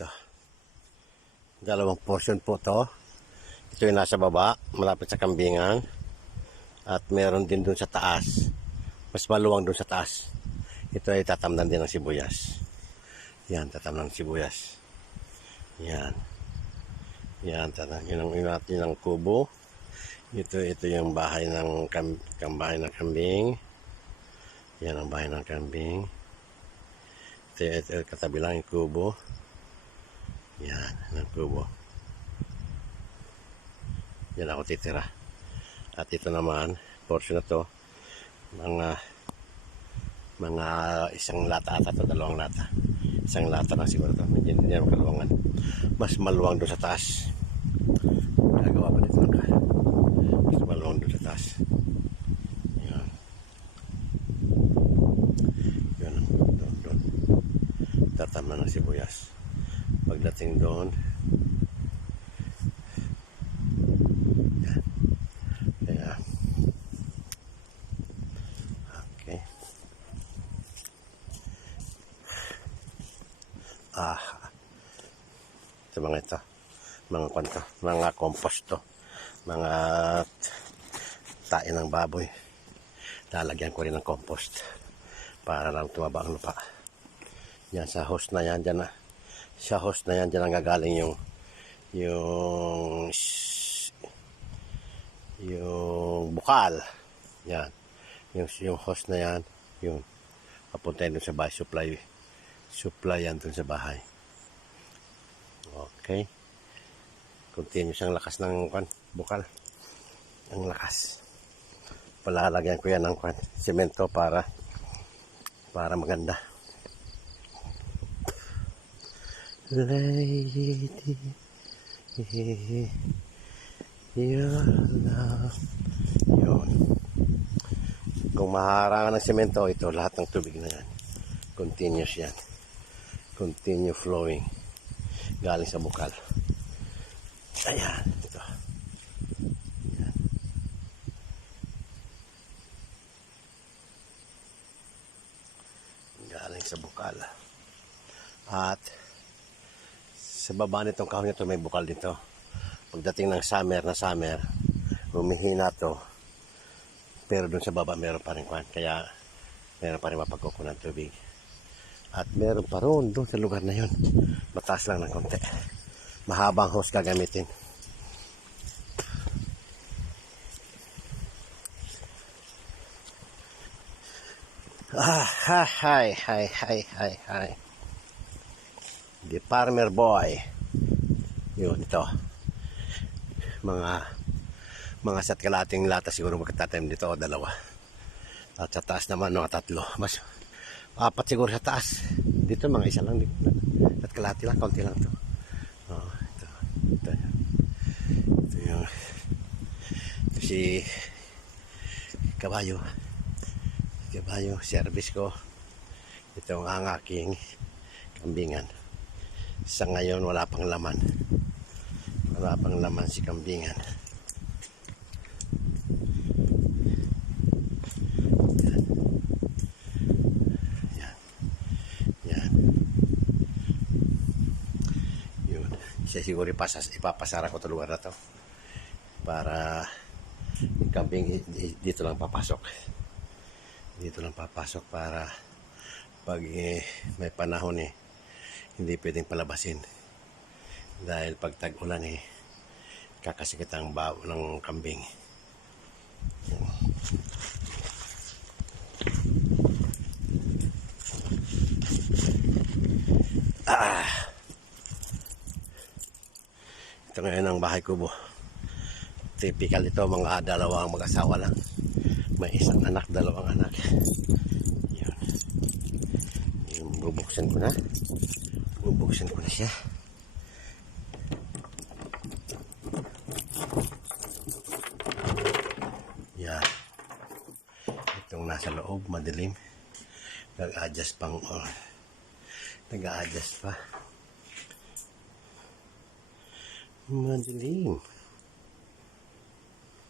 Ito. Dalawang portion po to. Ito yung nasa baba, malapit sa kambingan. At meron din dun sa taas. Mas maluwang dun sa taas. Ito ay tatamnan din ng sibuyas. Yan, tatamnan ng sibuyas. Yan. Yan, yun ang kubo. Ito yung bahay ng bahay ng kambing. Yan ang bahay ng kambing. Ito katabi lang yung kubo. Yan, ang kubo. Yan ako titira. At ito naman, portion na to, mga isang lata ata to, dalawang lata. Isang lata lang siguro to. Hindi yan makaluwangan. Mas maluwang doon sa taas. Gagawa pa dito ng kaya. Mas maluwang doon sa taas. Yan. Yan. Doon. Tatama ng sibuyas. Pagdating doon, yan. Kaya, okay. Ito, mga kwento, mga compost to, mga tain ng baboy. Lalagyan ko rin ng compost para lang tumaba ang lupa. Yan sa host na yan, dyan ang gagaling yung bukal. Yan. Yung host na yan, yun. Papunta yun sa bahay, supply yan dun sa bahay. Okay. Continuous ang lakas ng bukal. Ang lakas. Palalagyan ko yan ng semento para maganda. Lady, your love. Yun. Kung maharangan ng semento, ito lahat ng tubig na yan. Continuous yan. Continue flowing. Galing sa bukal. Ayan. Ito. Ayan. Galing sa bukal. At sa baba nitong kahon nito may bukal dito. Pagdating ng summer, humihina to. Pero dun sa baba meron pa rin kwan. Kaya meron pa rin mapagkukunan tubig. At meron pa ron doon sa lugar na yun. Mataas lang ng konti. Mahabang hose gagamitin. Hi. The farmer boy. Yun, ito. Mga sat kalating lata siguro magkatatim dito o dalawa. At sa taas naman mga tatlo. Mas apat siguro sa taas. Dito mga isa lang dito. At kalahati lang, kaunti lang to. Oh, ito yung si kabayo, service ko. Ito ang aking kambingan. Sa ngayon wala pang laman si kambingan. Siya siguro ipapasara ko ito lugar na to para yung kambing dito lang papasok para pag may panahon hindi pwedeng palabasin dahil pag tag-ulan kakasikit ang bao ng kambing. Ito ngayon ang bahay kubo. Typical ito, mga dalawang mag-asawa lang. May isang anak, dalawang anak. Yun. Bubuksan ko na siya. Yan. Itong nasa loob, madilim. Nag-adjust pa. Madilim.